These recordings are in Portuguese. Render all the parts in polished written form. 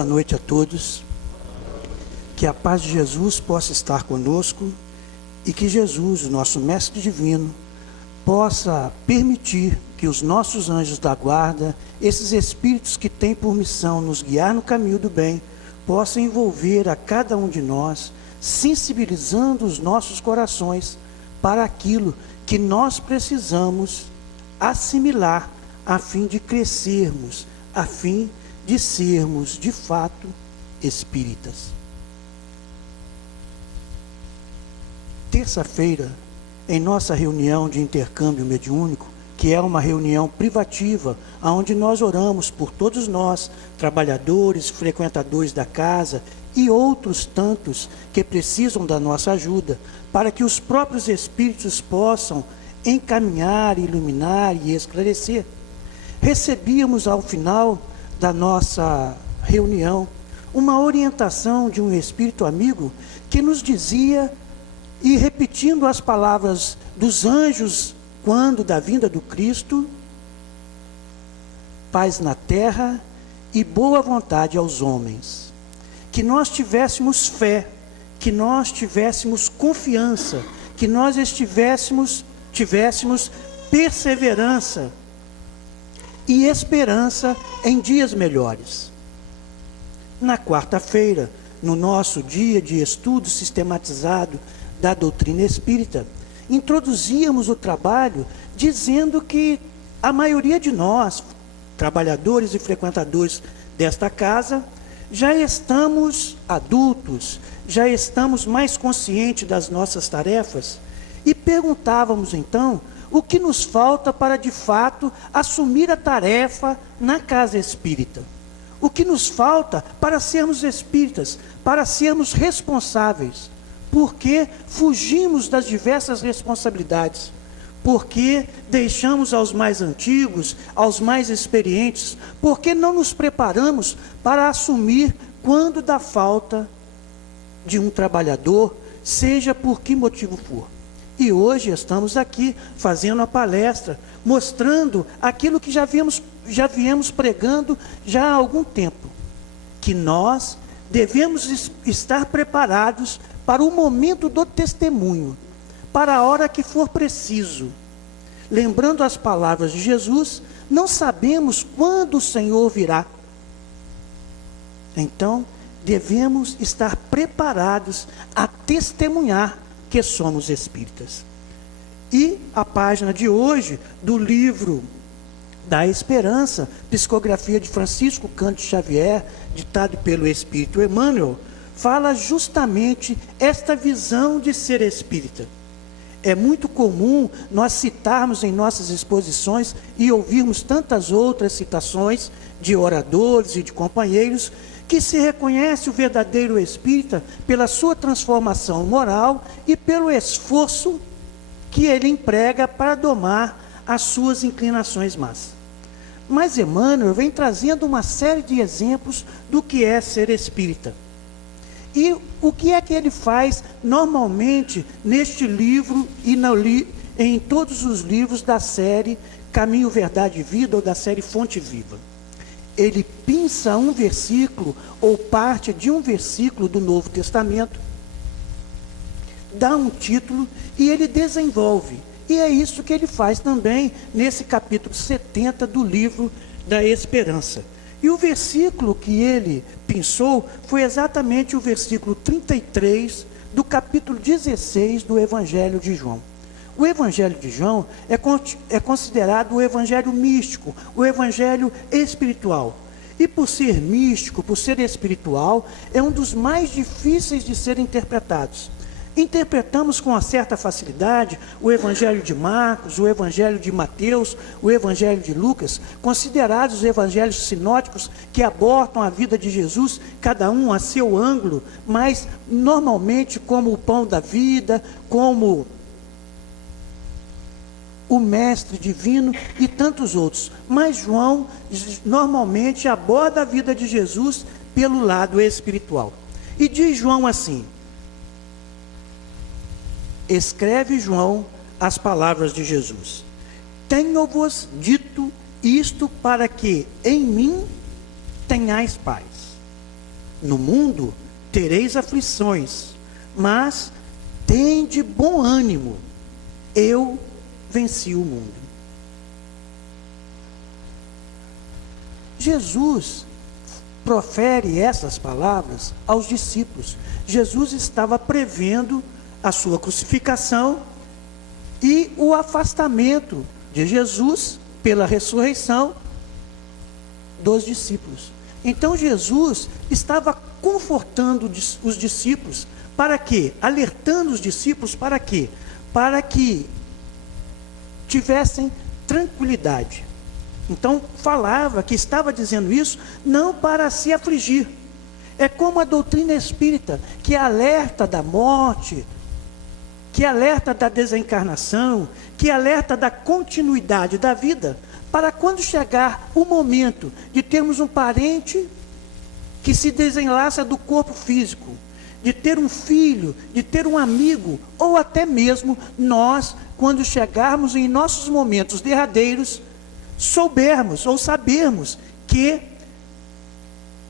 Boa noite a todos. Que a paz de Jesus possa estar conosco e que Jesus, o nosso Mestre Divino, possa permitir que os nossos anjos da guarda, esses espíritos que têm por missão nos guiar no caminho do bem, possam envolver a cada um de nós, sensibilizando os nossos corações para aquilo que nós precisamos assimilar a fim de crescermos, a fim de sermos de fato espíritas. Terça-feira, em nossa reunião de intercâmbio mediúnico, que é uma reunião privativa, onde nós oramos por todos nós, trabalhadores, frequentadores da casa e outros tantos que precisam da nossa ajuda, para que os próprios espíritos possam encaminhar, iluminar e esclarecer. Recebíamos ao final da nossa reunião uma orientação de um espírito amigo que nos dizia, e repetindo as palavras dos anjos quando da vinda do Cristo: paz na terra e boa vontade aos homens. Que nós tivéssemos fé, que nós tivéssemos confiança, que nós tivéssemos perseverança e esperança em dias melhores. Na quarta-feira, no nosso dia de estudo sistematizado da doutrina espírita, introduzíamos o trabalho dizendo que a maioria de nós, trabalhadores e frequentadores desta casa, já estamos adultos, já estamos mais conscientes das nossas tarefas, e perguntávamos então o que nos falta para de fato assumir a tarefa na casa espírita. O que nos falta para sermos espíritas, para sermos responsáveis. Porque fugimos das diversas responsabilidades, porque deixamos aos mais antigos, aos mais experientes, porque não nos preparamos para assumir quando dá falta de um trabalhador, seja por que motivo for. E hoje estamos aqui fazendo a palestra, mostrando aquilo que já viemos pregando já há algum tempo, que nós devemos estar preparados para o momento do testemunho, para a hora que for preciso. Lembrando as palavras de Jesus, não sabemos quando o Senhor virá. Então, devemos estar preparados a testemunhar que somos espíritas. E a página de hoje do livro da Esperança, psicografia de Francisco Cândido Xavier, ditado pelo Espírito Emmanuel, fala justamente esta visão de ser espírita. É muito comum nós citarmos em nossas exposições e ouvirmos tantas outras citações de oradores e de companheiros que se reconhece o verdadeiro espírita pela sua transformação moral e pelo esforço que ele emprega para domar as suas inclinações más. Mas Emmanuel vem trazendo uma série de exemplos do que é ser espírita. E o que é que ele faz normalmente neste livro e em todos os livros da série Caminho, Verdade e Vida, ou da série Fonte Viva? Ele pinça um versículo ou parte de um versículo do Novo Testamento, dá um título e ele desenvolve. E é isso que ele faz também nesse capítulo 70 do livro da Esperança. E o versículo que ele pensou foi exatamente o versículo 33 do capítulo 16 do Evangelho de João. O Evangelho de João é considerado o Evangelho místico, o Evangelho espiritual. E por ser místico, por ser espiritual, é um dos mais difíceis de ser interpretados. Interpretamos com uma certa facilidade o Evangelho de Marcos, o Evangelho de Mateus, o Evangelho de Lucas, considerados os evangelhos sinóticos que abordam a vida de Jesus, cada um a seu ângulo, mas normalmente como o pão da vida, como o Mestre Divino e tantos outros. Mas João normalmente aborda a vida de Jesus pelo lado espiritual. E diz João assim: escreve João as palavras de Jesus: tenho-vos dito isto para que em mim tenhais paz. No mundo tereis aflições, mas tende bom ânimo, eu venci o mundo. Jesus profere essas palavras aos discípulos. Jesus estava prevendo a sua crucificação e o afastamento de Jesus pela ressurreição dos discípulos. Então Jesus estava confortando os discípulos, para quê? Alertando os discípulos para quê? Para que tivessem tranquilidade. Então falava que estava dizendo isso não para se afligir. É como a doutrina espírita, que alerta da morte, que alerta da desencarnação, que alerta da continuidade da vida, para quando chegar o momento de termos um parente que se desenlaça do corpo físico, de ter um filho, de ter um amigo, ou até mesmo nós, quando chegarmos em nossos momentos derradeiros, soubermos ou sabermos que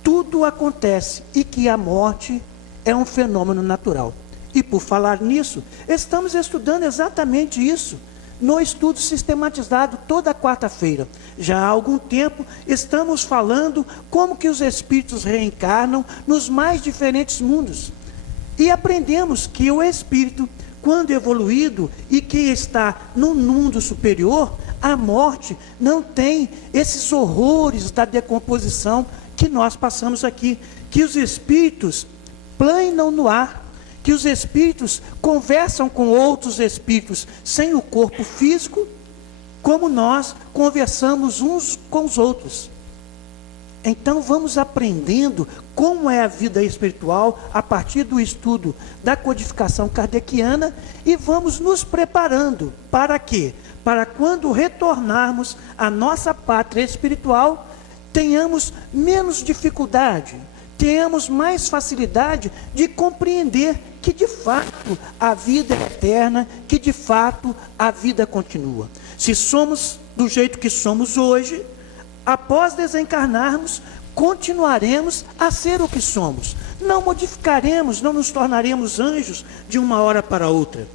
tudo acontece e que a morte é um fenômeno natural. E por falar nisso, estamos estudando exatamente isso no estudo sistematizado toda quarta-feira. Já há algum tempo estamos falando como que os espíritos reencarnam nos mais diferentes mundos. E aprendemos que o espírito, quando evoluído e que está num mundo superior, a morte não tem esses horrores da decomposição que nós passamos aqui, que os espíritos planam no ar, que os espíritos conversam com outros espíritos sem o corpo físico, como nós conversamos uns com os outros. Então vamos aprendendo como é a vida espiritual a partir do estudo da codificação kardeciana e vamos nos preparando para quê? Para quando retornarmos à nossa pátria espiritual, tenhamos menos dificuldade, tenhamos mais facilidade de compreender que de fato a vida é eterna, que de fato a vida continua. Se somos do jeito que somos hoje, após desencarnarmos, continuaremos a ser o que somos. Não modificaremos, não nos tornaremos anjos de uma hora para outra.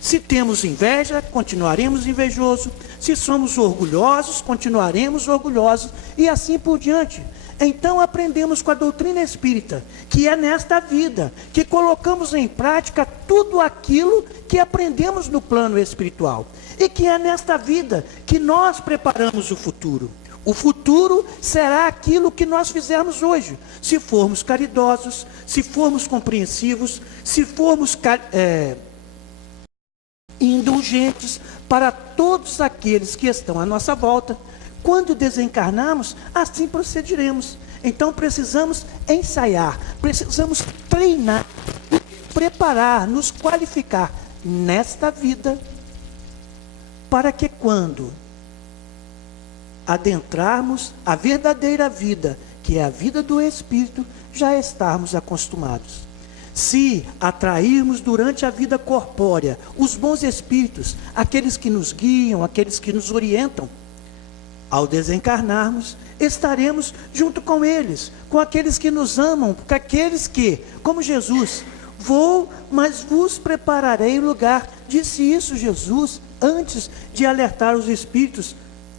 Se temos inveja, continuaremos invejosos. Se somos orgulhosos, continuaremos orgulhosos. E assim por diante. Então aprendemos com a doutrina espírita, que é nesta vida, que colocamos em prática tudo aquilo que aprendemos no plano espiritual. E que é nesta vida que nós preparamos o futuro. O futuro será aquilo que nós fizermos hoje. Se formos caridosos, se formos compreensivos, se formos indulgentes para todos aqueles que estão à nossa volta. Quando desencarnarmos, assim procederemos. Então precisamos ensaiar, precisamos treinar, preparar, nos qualificar nesta vida, para que quando adentrarmos a verdadeira vida, que é a vida do Espírito, já estarmos acostumados. Se atrairmos durante a vida corpórea os bons espíritos, aqueles que nos guiam, aqueles que nos orientam, ao desencarnarmos, estaremos junto com eles, com aqueles que nos amam, com aqueles que, como Jesus, vou, mas vos prepararei lugar. Disse isso Jesus antes de alertar os espíritos,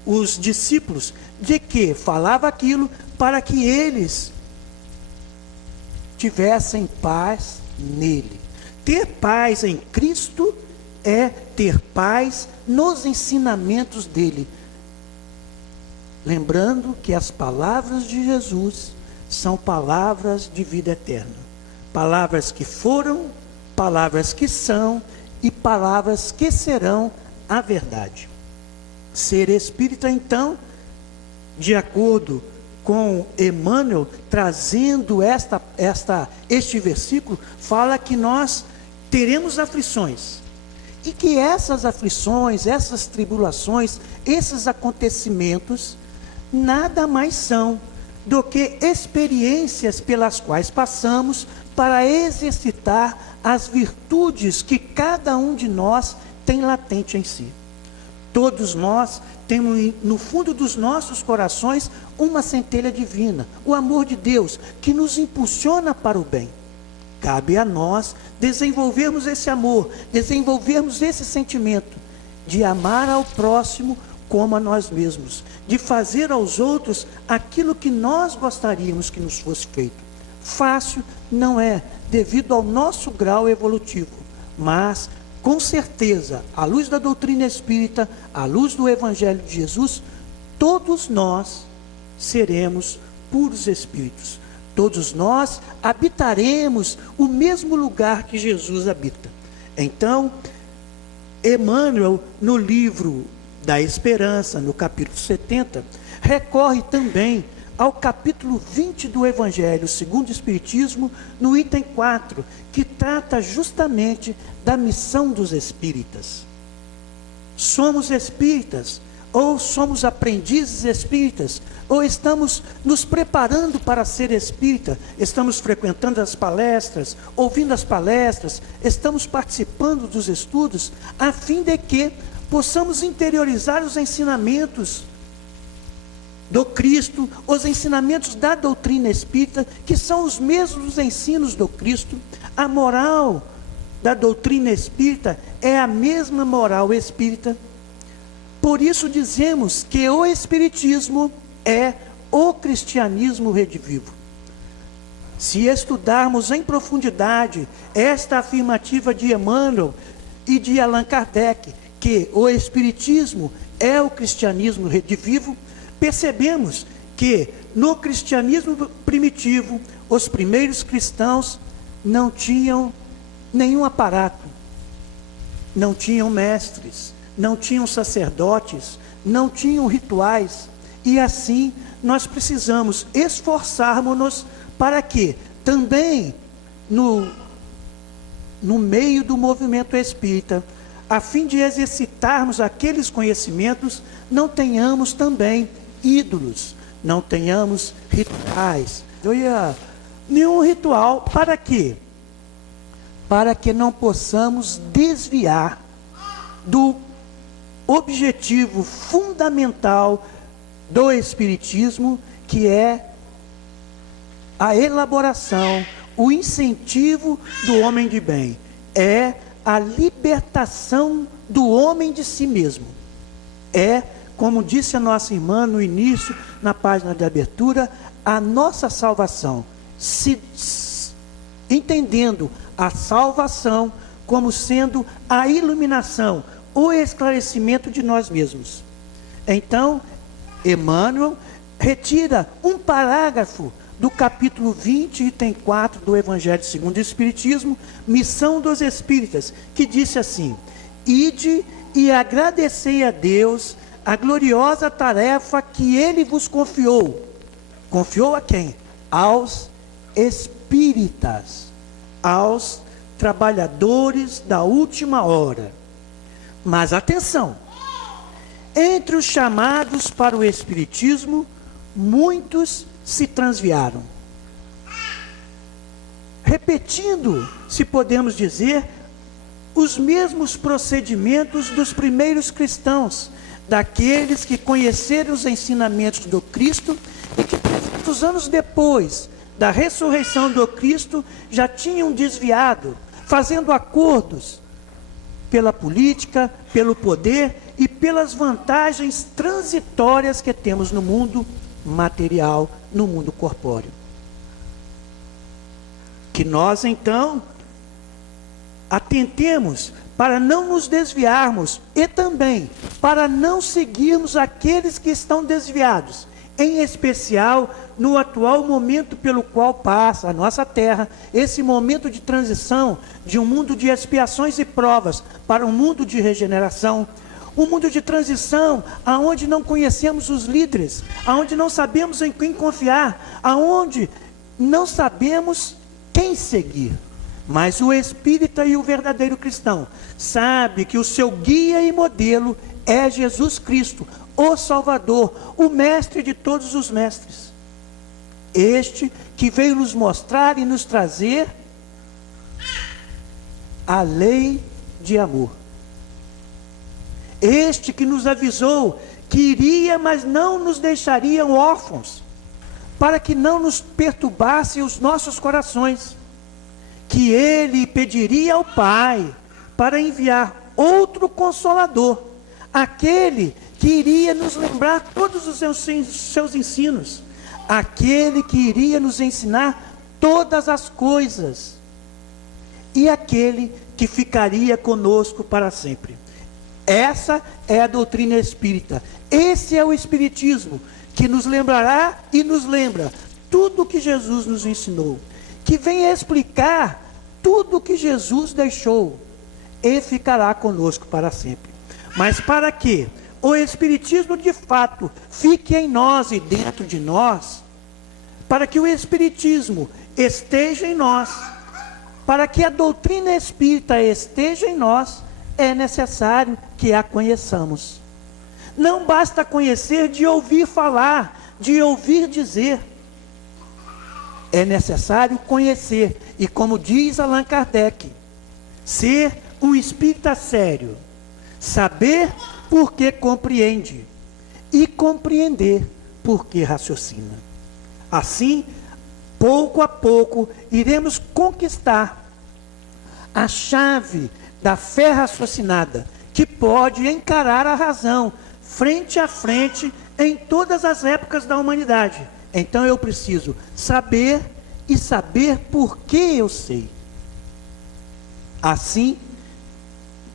os discípulos, de que falava aquilo para que eles tivessem paz nele. Ter paz em Cristo é ter paz nos ensinamentos dele. Lembrando que as palavras de Jesus são palavras de vida eterna. Palavras que foram, palavras que são e palavras que serão a verdade. Ser espírita, então, de acordo com Emmanuel, trazendo este versículo, fala que nós teremos aflições. E que essas aflições, essas tribulações, esses acontecimentos, nada mais são do que experiências pelas quais passamos para exercitar as virtudes que cada um de nós tem latente em si. Todos nós temos no fundo dos nossos corações uma centelha divina, o amor de Deus, que nos impulsiona para o bem. Cabe a nós desenvolvermos esse amor, desenvolvermos esse sentimento de amar ao próximo como a nós mesmos, de fazer aos outros aquilo que nós gostaríamos que nos fosse feito. Fácil não é, devido ao nosso grau evolutivo, mas com certeza, à luz da doutrina espírita, à luz do Evangelho de Jesus, todos nós seremos puros espíritos. Todos nós habitaremos o mesmo lugar que Jesus habita. Então, Emmanuel, no livro da Esperança, no capítulo 70, recorre também ao capítulo 20 do Evangelho segundo o Espiritismo, no item 4, que trata justamente da missão dos espíritas. Somos espíritas, ou somos aprendizes espíritas, ou estamos nos preparando para ser espírita, estamos frequentando as palestras, ouvindo as palestras, estamos participando dos estudos, a fim de que possamos interiorizar os ensinamentos do Cristo, os ensinamentos da doutrina espírita, que são os mesmos ensinos do Cristo. A moral da doutrina espírita é a mesma moral espírita. Por isso dizemos que o Espiritismo é o cristianismo redivivo. Se estudarmos em profundidade esta afirmativa de Emmanuel e de Allan Kardec, que o Espiritismo é o cristianismo redivivo, percebemos que no cristianismo primitivo, os primeiros cristãos não tinham nenhum aparato, não tinham mestres, não tinham sacerdotes, não tinham rituais, e assim nós precisamos esforçarmos-nos para que também no meio do movimento espírita, a fim de exercitarmos aqueles conhecimentos, não tenhamos também ídolos, não tenhamos rituais, nenhum ritual. Para quê? Para que não possamos desviar do objetivo fundamental do Espiritismo, que é a elaboração, o incentivo do homem de bem, é a libertação do homem de si mesmo, é, como disse a nossa irmã no início, na página de abertura, a nossa salvação, entendendo a salvação como sendo a iluminação, o esclarecimento de nós mesmos. Então, Emmanuel retira um parágrafo do capítulo 20, item 4 do Evangelho segundo o Espiritismo, Missão dos Espíritas, que disse assim: ide e agradecei a Deus a gloriosa tarefa que Ele vos confiou. Confiou a quem? Aos espíritas, aos trabalhadores da última hora. Mas atenção, entre os chamados para o Espiritismo, muitos se transviaram. Repetindo, se podemos dizer, os mesmos procedimentos dos primeiros cristãos, daqueles que conheceram os ensinamentos do Cristo e que 300 anos depois da ressurreição do Cristo já tinham desviado, fazendo acordos pela política, pelo poder e pelas vantagens transitórias que temos no mundo material, no mundo corpóreo. Que nós então atentemos para não nos desviarmos e também para não seguirmos aqueles que estão desviados, em especial no atual momento pelo qual passa a nossa terra, esse momento de transição de um mundo de expiações e provas para um mundo de regeneração, um mundo de transição aonde não conhecemos os líderes, aonde não sabemos em quem confiar, aonde não sabemos quem seguir. Mas o espírita e o verdadeiro cristão sabe que o seu guia e modelo é Jesus Cristo, o Salvador, o mestre de todos os mestres. Este que veio nos mostrar e nos trazer a lei de amor. Este que nos avisou que iria, mas não nos deixaria órfãos, para que não nos perturbasse os nossos corações. Que ele pediria ao Pai para enviar outro Consolador, aquele que iria nos lembrar todos os seus ensinos, aquele que iria nos ensinar todas as coisas, e aquele que ficaria conosco para sempre. Essa é a doutrina espírita. Esse é o Espiritismo, que nos lembrará e nos lembra tudo o que Jesus nos ensinou, que vem explicar tudo o que Jesus deixou, e ficará conosco para sempre. Mas para que o Espiritismo de fato fique em nós e dentro de nós, para que o Espiritismo esteja em nós, para que a doutrina espírita esteja em nós, é necessário que a conheçamos. Não basta conhecer de ouvir falar, de ouvir dizer. É necessário conhecer, e como diz Allan Kardec, ser um espírita sério, saber porque compreende, e compreender porque raciocina. Assim, pouco a pouco, iremos conquistar a chave da fé raciocinada, que pode encarar a razão frente a frente em todas as épocas da humanidade. Então eu preciso saber e saber por que eu sei. Assim,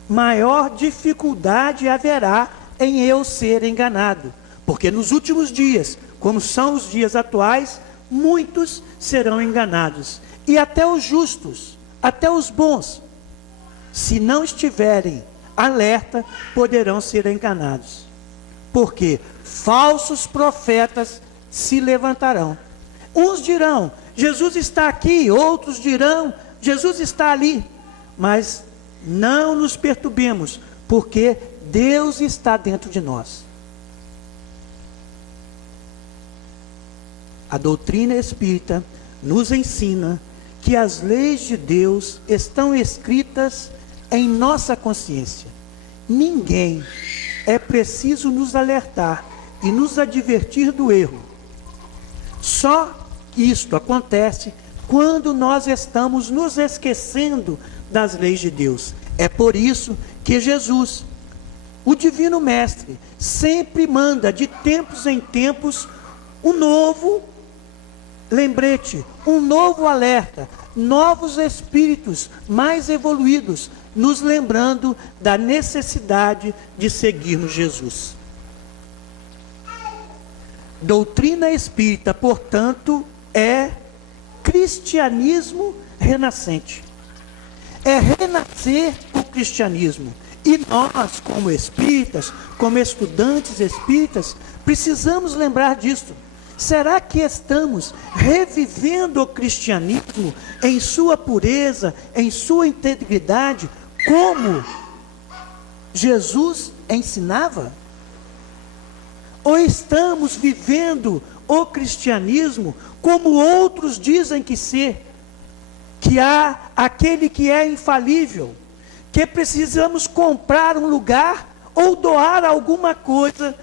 maior dificuldade haverá em eu ser enganado, porque nos últimos dias, como são os dias atuais, muitos serão enganados, e até os justos, até os bons, se não estiverem alerta, poderão ser enganados, porque falsos profetas se levantarão. Uns dirão, Jesus está aqui, outros dirão, Jesus está ali, mas não nos perturbemos, porque Deus está dentro de nós. A doutrina espírita nos ensina que as leis de Deus estão escritas em nossa consciência. Ninguém é preciso nos alertar e nos advertir do erro. Só isto acontece quando nós estamos nos esquecendo das leis de Deus. É por isso que Jesus, o Divino Mestre, sempre manda de tempos em tempos um novo lembrete, um novo alerta, novos espíritos mais evoluídos, nos lembrando da necessidade de seguirmos Jesus. Doutrina espírita, portanto, é cristianismo renascente. É renascer o cristianismo. E nós, como espíritas, como estudantes espíritas, precisamos lembrar disso. Será que estamos revivendo o cristianismo em sua pureza, em sua integridade, como Jesus ensinava? Ou estamos vivendo o cristianismo como outros dizem que ser, que há aquele que é infalível, que precisamos comprar um lugar ou doar alguma coisa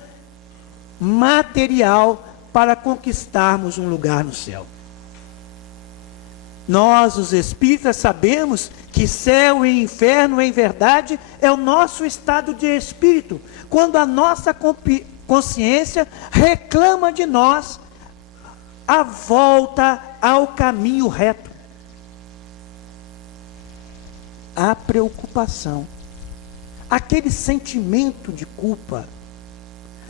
material para conquistarmos um lugar no céu? Nós, os espíritas, sabemos que céu e inferno, em verdade, é o nosso estado de espírito, quando a nossa consciência reclama de nós a volta ao caminho reto. A preocupação, aquele sentimento de culpa,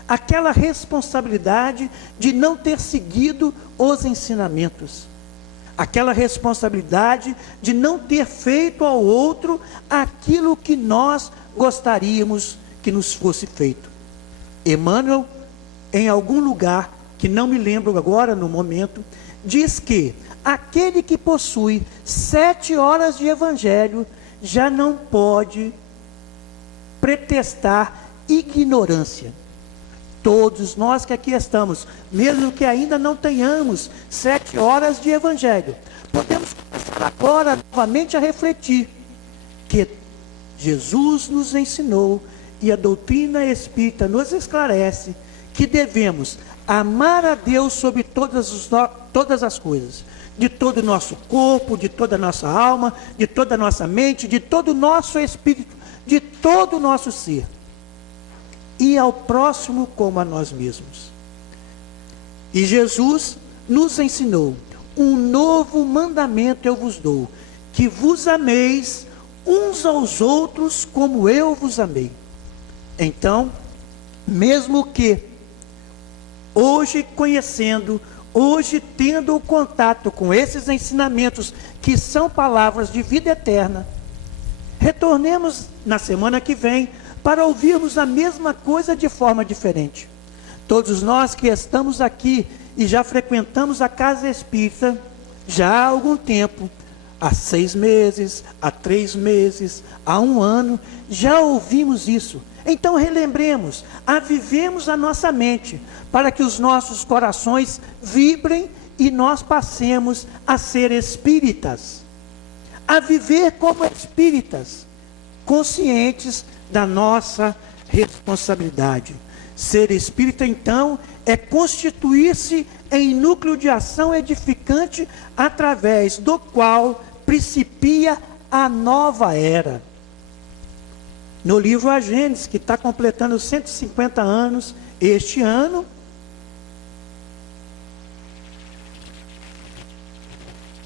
aquela responsabilidade de não ter seguido os ensinamentos, aquela responsabilidade de não ter feito ao outro aquilo que nós gostaríamos que nos fosse feito. Emmanuel, em algum lugar, que não me lembro agora no momento, diz que aquele que possui 7 horas de evangelho já não pode pretextar ignorância. Todos nós que aqui estamos, mesmo que ainda não tenhamos 7 horas de evangelho, podemos começar agora novamente a refletir que Jesus nos ensinou e a doutrina espírita nos esclarece que devemos amar a Deus sobre todas as coisas, de todo o nosso corpo, de toda a nossa alma, de toda a nossa mente, de todo o nosso espírito, de todo o nosso ser, e ao próximo como a nós mesmos. E Jesus nos ensinou: um novo mandamento eu vos dou, que vos ameis uns aos outros como eu vos amei. Então, mesmo que hoje conhecendo, hoje tendo o contato com esses ensinamentos que são palavras de vida eterna, retornemos na semana que vem para ouvirmos a mesma coisa de forma diferente. Todos nós que estamos aqui e já frequentamos a casa espírita já há algum tempo, há 6 meses, há 3 meses, há 1 ano, já ouvimos isso. Então relembremos, avivemos a nossa mente, para que os nossos corações vibrem e nós passemos a ser espíritas, a viver como espíritas, conscientes da nossa responsabilidade. Ser espírita, então, é constituir-se em núcleo de ação edificante, através do qual principia a nova era. No livro A Gênesis, que está completando 150 anos este ano,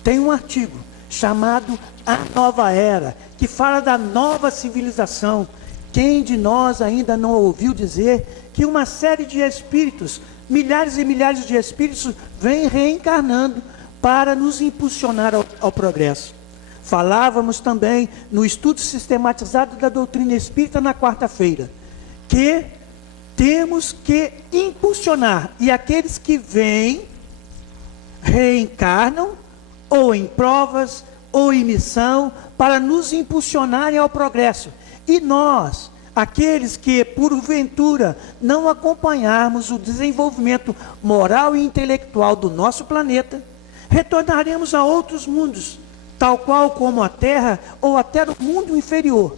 tem um artigo chamado A Nova Era, que fala da nova civilização. Quem de nós ainda não ouviu dizer que uma série de espíritos, milhares e milhares de espíritos, vêm reencarnando para nos impulsionar ao progresso? Falávamos também no estudo sistematizado da doutrina espírita na quarta-feira, que temos que impulsionar, e aqueles que vêm, reencarnam, ou em provas, ou em missão, para nos impulsionarem ao progresso. E nós, aqueles que porventura não acompanharmos o desenvolvimento moral e intelectual do nosso planeta, retornaremos a outros mundos, tal qual como a Terra ou até o mundo inferior,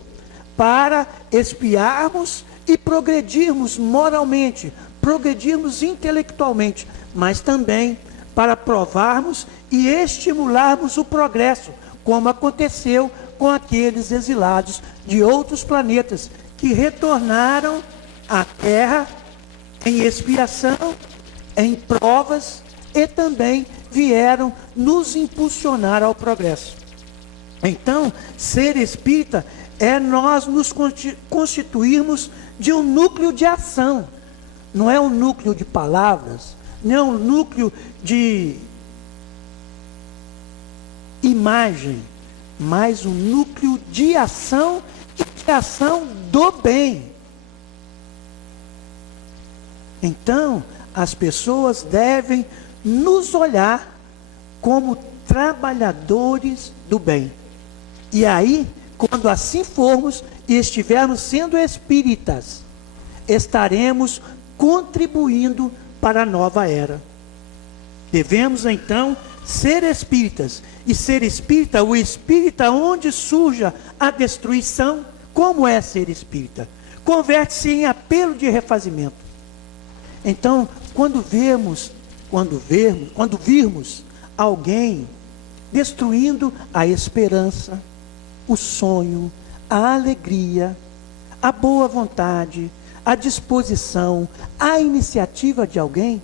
para espiarmos e progredirmos moralmente, progredirmos intelectualmente, mas também para provarmos e estimularmos o progresso, como aconteceu com aqueles exilados de outros planetas, que retornaram à Terra em expiação, em provas, e também vieram nos impulsionar ao progresso. Então, ser espírita é nós nos constituirmos de um núcleo de ação. Não é um núcleo de palavras, não é um núcleo de imagem, mas um núcleo de ação, e de ação do bem. Então, as pessoas devem nos olhar como trabalhadores do bem. E aí, quando assim formos e estivermos sendo espíritas, estaremos contribuindo para a nova era. Devemos então ser espíritas. E ser espírita, o espírita onde surja a destruição, como é ser espírita? Converte-se em apelo de refazimento. Então, quando virmos alguém destruindo a esperança, o sonho, a alegria, a boa vontade, a disposição, a iniciativa de alguém,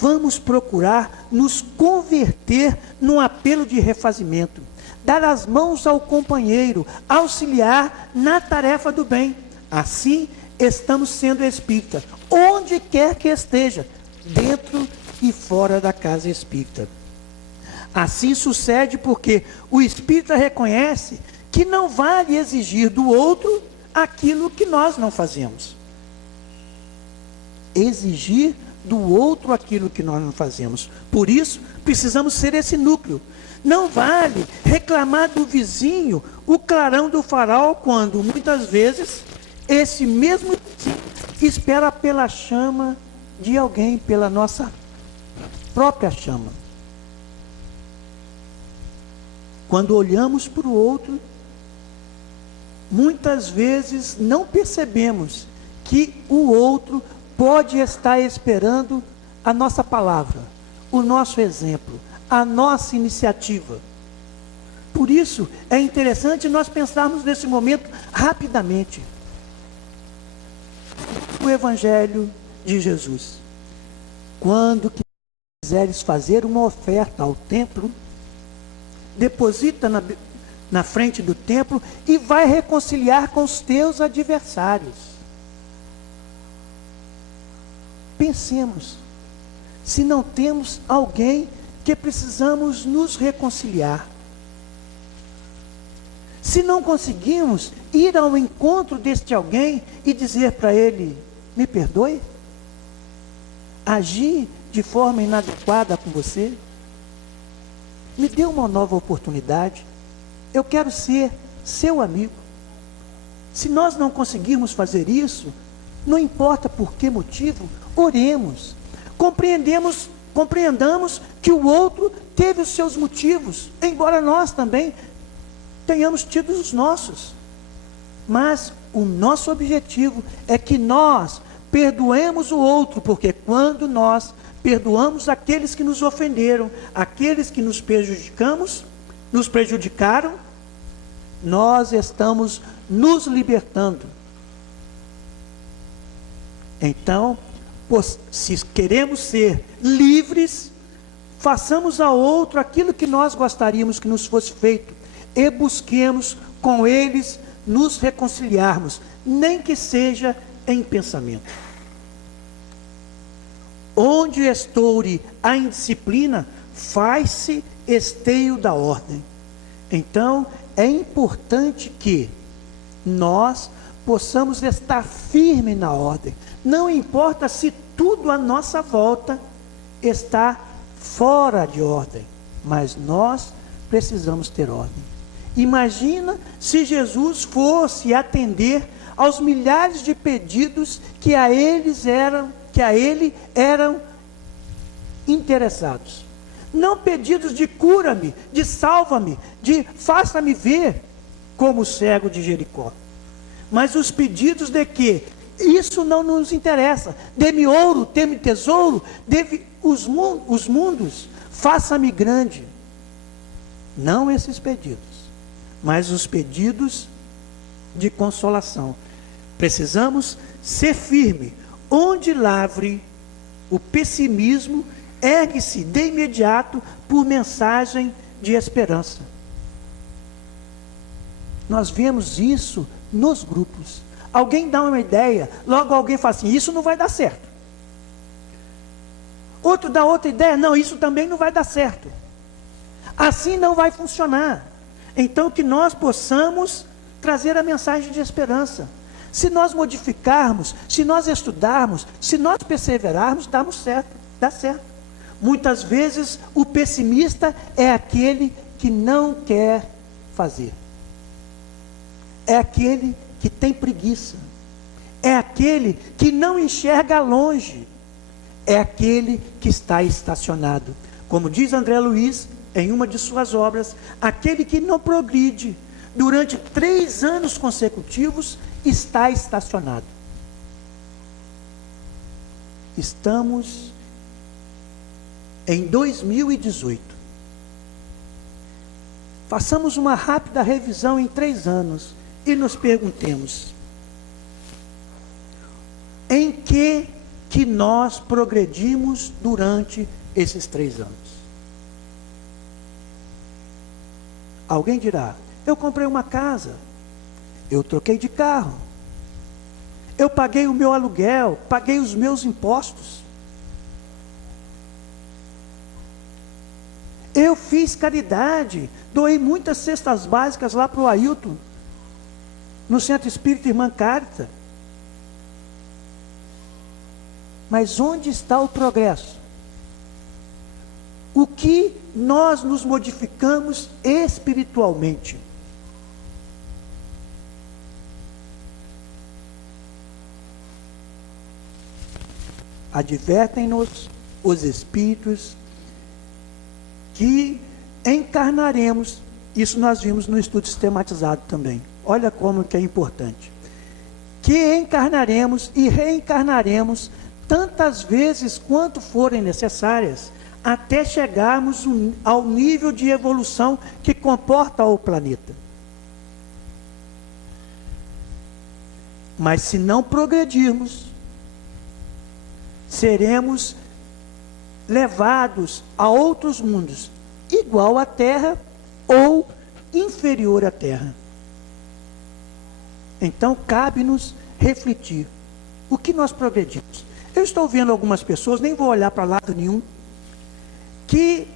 vamos procurar nos converter num apelo de refazimento, dar as mãos ao companheiro, auxiliar na tarefa do bem. Assim, estamos sendo espírita, onde quer que esteja, dentro e fora da casa espírita. Assim sucede porque o espírita reconhece que não vale exigir do outro aquilo que nós não fazemos. Exigir do outro aquilo que nós não fazemos. Por isso, precisamos ser esse núcleo. Não vale reclamar do vizinho o clarão do farol, quando muitas vezes esse mesmo vizinho espera pela chama de alguém, pela nossa própria chama. Quando olhamos para o outro, muitas vezes não percebemos que o outro pode estar esperando a nossa palavra, o nosso exemplo, a nossa iniciativa. Por isso, é interessante nós pensarmos nesse momento rapidamente. O Evangelho de Jesus. Quando quiseres fazer uma oferta ao templo, deposita na frente do templo e vai reconciliar com os teus adversários. Pensemos, se não temos alguém que precisamos nos reconciliar, se não conseguimos ir ao encontro deste alguém e dizer para ele, me perdoe, agir de forma inadequada com você, me dê uma nova oportunidade, eu quero ser seu amigo. Se nós não conseguirmos fazer isso, não importa por que motivo, oremos, compreendamos que o outro teve os seus motivos, embora nós também tenhamos tido os nossos. Mas o nosso objetivo é que nós perdoemos o outro, porque quando nós perdoamos aqueles que nos ofenderam, aqueles que nos prejudicaram, nós estamos nos libertando. Então, se queremos ser livres, façamos ao outro aquilo que nós gostaríamos que nos fosse feito e busquemos com eles nos reconciliarmos, nem que seja em pensamento. Onde estoure a indisciplina, faz-se esteio da ordem. Então, é importante que nós possamos estar firmes na ordem. Não importa se tudo à nossa volta está fora de ordem, mas nós precisamos ter ordem. Imagina se Jesus fosse atender aos milhares de pedidos que a ele eram interessados. Não pedidos de cura-me, de salva-me, de faça-me ver como o cego de Jericó. Mas os pedidos de que isso não nos interessa. Dê-me ouro, dê-me tesouro, dê-me os mundos, faça-me grande. Não esses pedidos, mas os pedidos de consolação. Precisamos ser firmes. Onde lavre o pessimismo, ergue-se de imediato por mensagem de esperança. Nós vemos isso nos grupos. Alguém dá uma ideia, logo alguém fala assim, isso não vai dar certo. Outro dá outra ideia, não, isso também não vai dar certo. Assim não vai funcionar. Então que nós possamos trazer a mensagem de esperança. Se nós modificarmos, se nós estudarmos, se nós perseverarmos, dá certo. Muitas vezes o pessimista é aquele que não quer fazer. É aquele que tem preguiça. É aquele que não enxerga longe. É aquele que está estacionado. Como diz André Luiz, em uma de suas obras, aquele que não progride durante 3 anos consecutivos está estacionado. Estamos em 2018. Façamos uma rápida revisão em 3 anos e nos perguntemos: em que nós progredimos durante esses 3 anos? Alguém dirá, eu comprei uma casa, eu troquei de carro, eu paguei o meu aluguel, paguei os meus impostos, eu fiz caridade, doei muitas cestas básicas lá para o Ailton, no Centro Espírita Irmã Cárita. Mas onde está o progresso? O que nós nos modificamos espiritualmente? Advertem-nos os Espíritos que encarnaremos, isso nós vimos no estudo sistematizado também, olha como que é importante, que encarnaremos e reencarnaremos tantas vezes quanto forem necessárias, até chegarmos ao nível de evolução que comporta o planeta. Mas se não progredirmos, seremos levados a outros mundos, igual à Terra ou inferior à Terra. Então, cabe-nos refletir o que nós progredimos. Eu estou vendo algumas pessoas, nem vou olhar para lado nenhum, que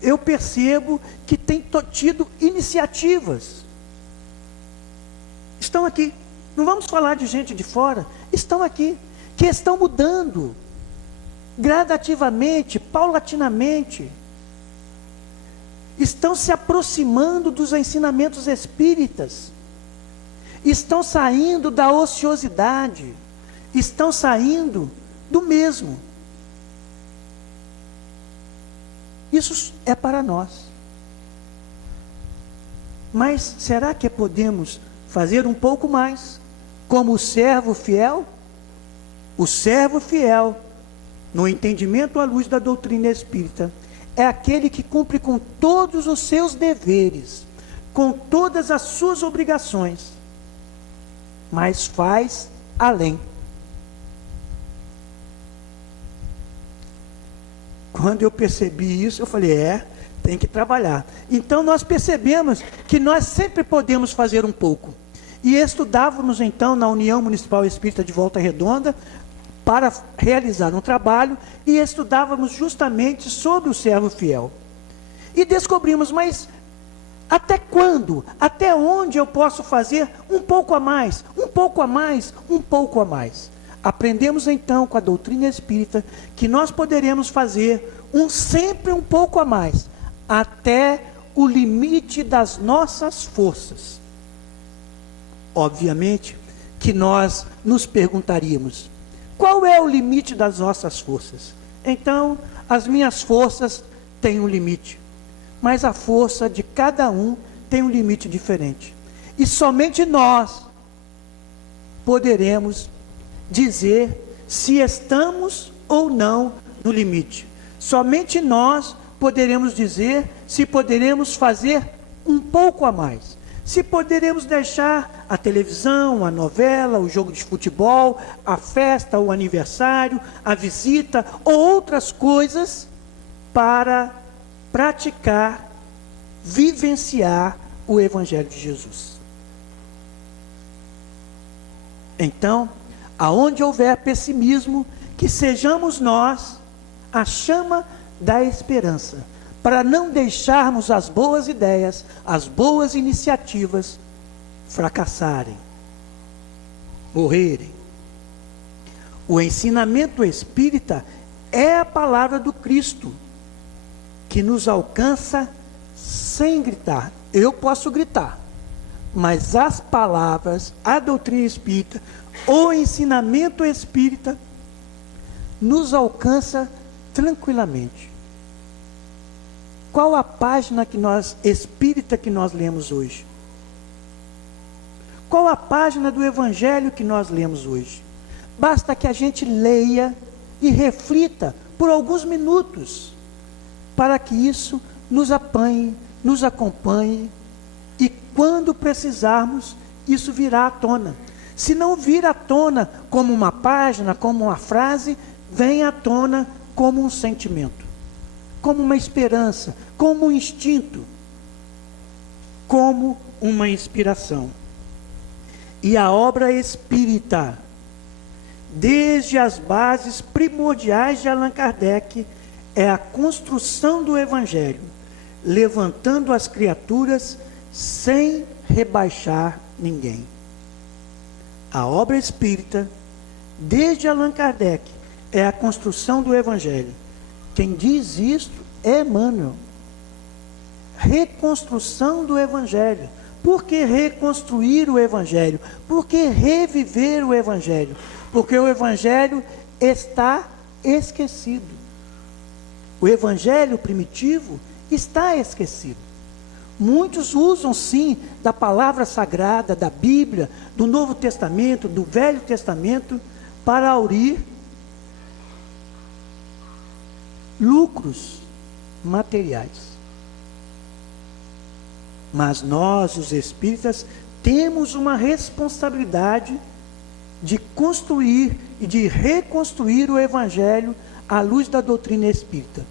eu percebo que tem tido iniciativas. Estão aqui. Não vamos falar de gente de fora. Estão aqui. Que estão mudando. Gradativamente, paulatinamente. Estão se aproximando dos ensinamentos espíritas. Estão saindo da ociosidade. Estão saindo do mesmo. Isso é para nós. Mas será que podemos fazer um pouco mais? Como o servo fiel? O servo fiel, no entendimento à luz da doutrina espírita, é aquele que cumpre com todos os seus deveres, com todas as suas obrigações, mas faz além. Quando eu percebi isso, eu falei, tem que trabalhar. Então nós percebemos que nós sempre podemos fazer um pouco. E estudávamos então na União Municipal Espírita de Volta Redonda, para realizar um trabalho, e estudávamos justamente sobre o servo fiel. E descobrimos, mas até quando? Até onde eu posso fazer um pouco a mais? Um pouco a mais? Um pouco a mais? Aprendemos então com a doutrina espírita que nós poderemos fazer sempre um pouco a mais, até o limite das nossas forças. Obviamente que nós nos perguntaríamos, qual é o limite das nossas forças? Então, as minhas forças têm um limite, mas a força de cada um tem um limite diferente. E somente nós poderemos dizer se estamos ou não no limite. Somente nós poderemos dizer se poderemos fazer um pouco a mais. Se poderemos deixar a televisão, a novela, o jogo de futebol, a festa, o aniversário, a visita ou outras coisas para praticar, vivenciar o Evangelho de Jesus. Então, aonde houver pessimismo, que sejamos nós a chama da esperança, para não deixarmos as boas ideias, as boas iniciativas fracassarem, morrerem. O ensinamento espírita é a palavra do Cristo, que nos alcança sem gritar. Eu posso gritar, mas as palavras, a doutrina espírita, o ensinamento espírita, nos alcança tranquilamente. Qual a página espírita que nós lemos hoje? Qual a página do Evangelho que nós lemos hoje? Basta que a gente leia e reflita por alguns minutos, para que isso nos apanhe, nos acompanhe, e quando precisarmos, isso virá à tona. Se não vir à tona como uma página, como uma frase, vem à tona como um sentimento, como uma esperança, como um instinto, como uma inspiração. E a obra espírita, desde as bases primordiais de Allan Kardec, é a construção do Evangelho, levantando as criaturas sem rebaixar ninguém. A obra espírita, desde Allan Kardec, é a construção do Evangelho. Quem diz isto é Emmanuel. Reconstrução do Evangelho. Por que reconstruir o Evangelho? Por que reviver o Evangelho? Porque o Evangelho está esquecido. O Evangelho primitivo está esquecido. Muitos usam sim da palavra sagrada, da Bíblia, do Novo Testamento, do Velho Testamento, para aurir lucros materiais. Mas nós, os espíritas, temos uma responsabilidade de construir e de reconstruir o Evangelho à luz da doutrina espírita.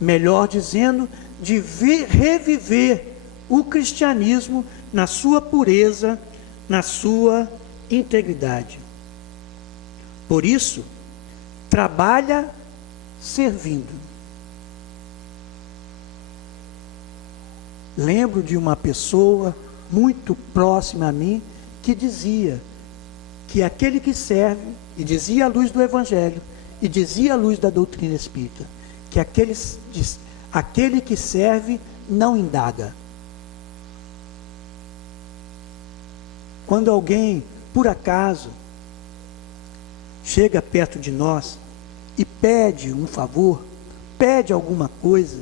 Melhor dizendo, de reviver o cristianismo na sua pureza, na sua integridade. Por isso, trabalha servindo. Lembro de uma pessoa muito próxima a mim que dizia que aquele que serve, e dizia a luz do Evangelho, e dizia a luz da doutrina espírita, que aquele que serve não indaga. Quando alguém, por acaso, chega perto de nós e pede um favor, pede alguma coisa,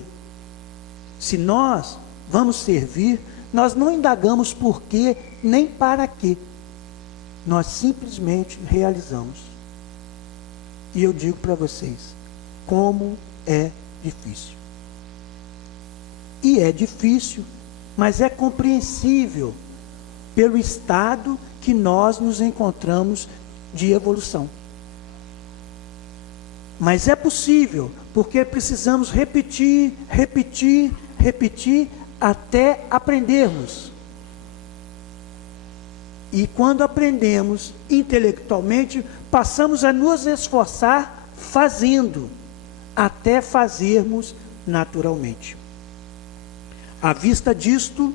se nós vamos servir, nós não indagamos por quê, nem para quê. Nós simplesmente realizamos. E eu digo para vocês, como é difícil. E é difícil, mas é compreensível pelo estado que nós nos encontramos de evolução. Mas é possível, porque precisamos repetir, até aprendermos. E quando aprendemos intelectualmente, passamos a nos esforçar fazendo, até fazermos naturalmente. À vista disto,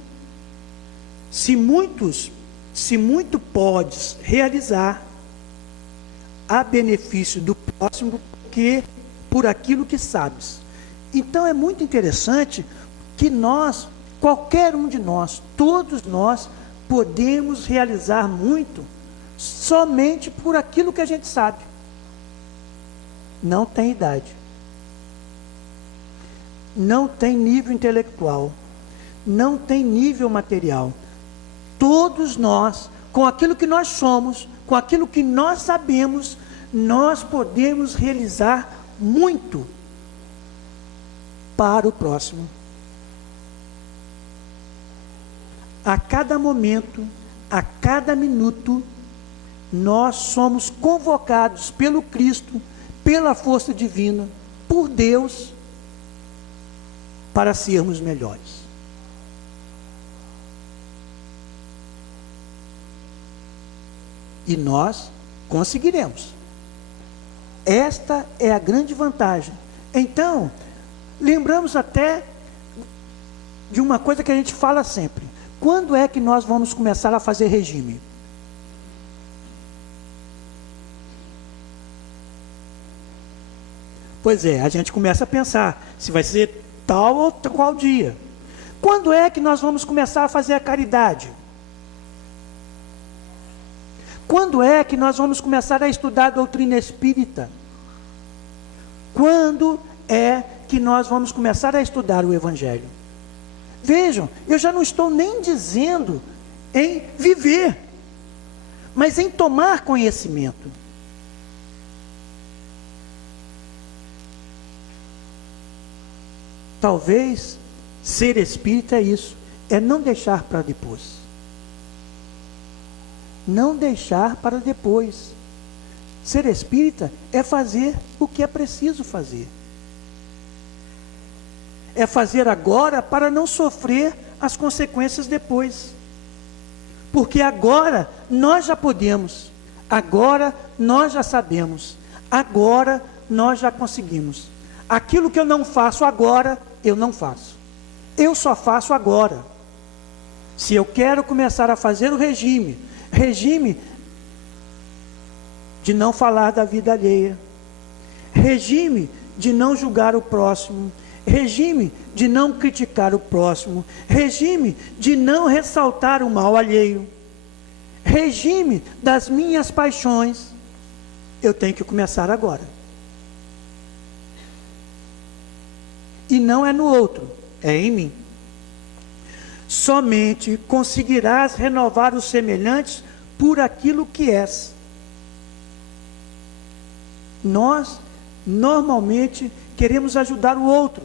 se muito podes realizar, a benefício do próximo, que por aquilo que sabes. Então é muito interessante que nós, qualquer um de nós, todos nós, podemos realizar muito somente por aquilo que a gente sabe. Não tem idade, não tem nível intelectual, não tem nível material. Todos nós, com aquilo que nós somos, com aquilo que nós sabemos, nós podemos realizar muito para o próximo. A cada momento, a cada minuto, nós somos convocados pelo Cristo, pela força divina, por Deus, para sermos melhores. E nós conseguiremos. Esta é a grande vantagem. Então, lembramos até de uma coisa que a gente fala sempre. Quando é que nós vamos começar a fazer regime? Pois é, a gente começa a pensar se vai ser tal ou qual dia. Quando é que nós vamos começar a fazer a caridade? Quando é que nós vamos começar a estudar a doutrina espírita? Quando é que nós vamos começar a estudar o Evangelho? Vejam, eu já não estou nem dizendo em viver, mas em tomar conhecimento. Talvez ser espírita é isso, é não deixar para depois. Não deixar para depois. Ser espírita é fazer o que é preciso fazer. É fazer agora para não sofrer as consequências depois. Porque agora nós já podemos, agora nós já sabemos, agora nós já conseguimos. Aquilo que eu não faço agora, eu não faço. Eu só faço agora. Se eu quero começar a fazer o regime de não falar da vida alheia, regime de não julgar o próximo, regime de não criticar o próximo, regime de não ressaltar o mal alheio, regime das minhas paixões, eu tenho que começar agora. E não é no outro, é em mim. somente conseguirás renovar os semelhantes por aquilo que és. Nós, normalmente, queremos ajudar o outro,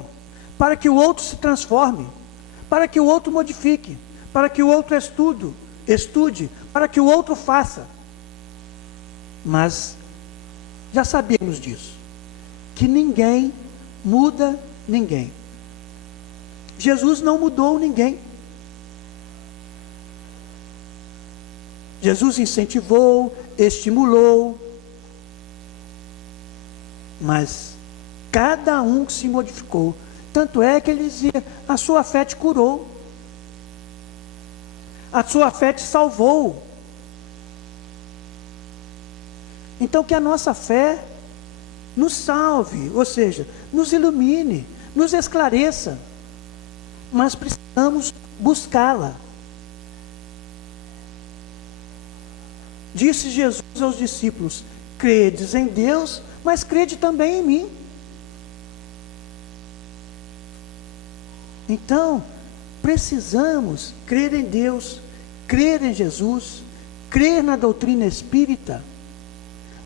para que o outro se transforme, para que o outro modifique, para que o outro estude, para que o outro faça. Mas já sabemos disso, que ninguém muda ninguém. Jesus não mudou ninguém. Jesus incentivou, estimulou, mas cada um se modificou. Tanto é que ele dizia: a sua fé te curou, a sua fé te salvou. Então que a nossa fé nos salve, ou seja, nos ilumine, nos esclareça, mas precisamos buscá-la. Disse Jesus aos discípulos: credes em Deus, mas crede também em mim. Então, precisamos crer em Deus, crer em Jesus, crer na doutrina espírita,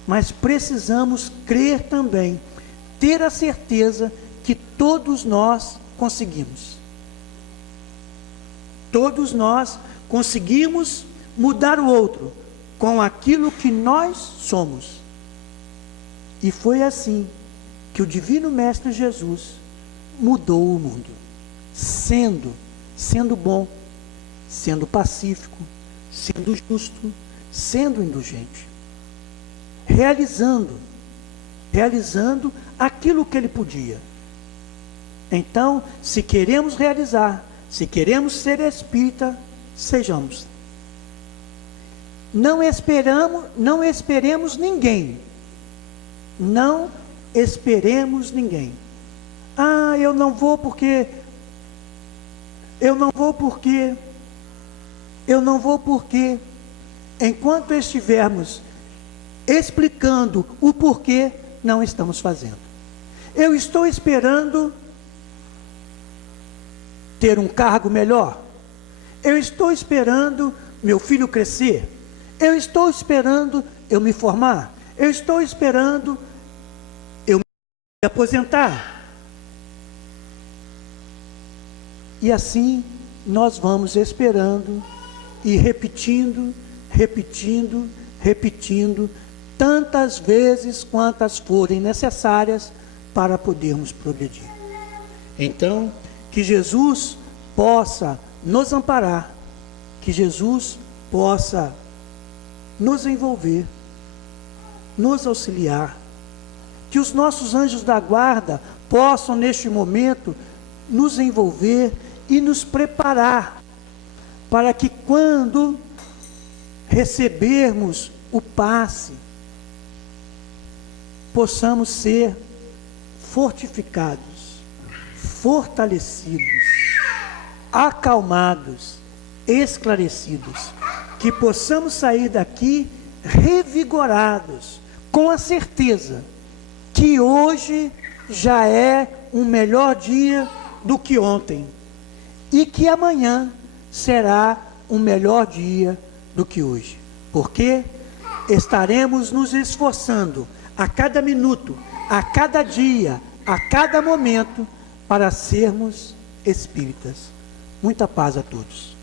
mas precisamos crer também, ter a certeza que todos nós conseguimos. Todos nós conseguimos mudar o outro com aquilo que nós somos. E foi assim que o Divino Mestre Jesus mudou o mundo, sendo bom, sendo pacífico, sendo justo, sendo indulgente, realizando aquilo que ele podia. Então, se queremos realizar, se queremos ser espírita, sejamos. Não esperemos ninguém. Não esperemos ninguém. Ah, eu não vou porque. Enquanto estivermos explicando o porquê, não estamos fazendo. Eu estou esperando ter um cargo melhor. Eu estou esperando meu filho crescer. Eu estou esperando eu me formar. Eu estou esperando eu me aposentar. E assim nós vamos esperando e repetindo, tantas vezes quantas forem necessárias para podermos progredir. Então, que Jesus possa nos amparar, que Jesus possa nos envolver, nos auxiliar, que os nossos anjos da guarda possam neste momento nos envolver e nos preparar, para que quando recebermos o passe, possamos ser fortificados, fortalecidos, acalmados, esclarecidos, que possamos sair daqui revigorados, com a certeza que hoje já é um melhor dia do que ontem, e que amanhã será um melhor dia do que hoje, porque estaremos nos esforçando a cada minuto, a cada dia, a cada momento, para sermos espíritas. Muita paz a todos.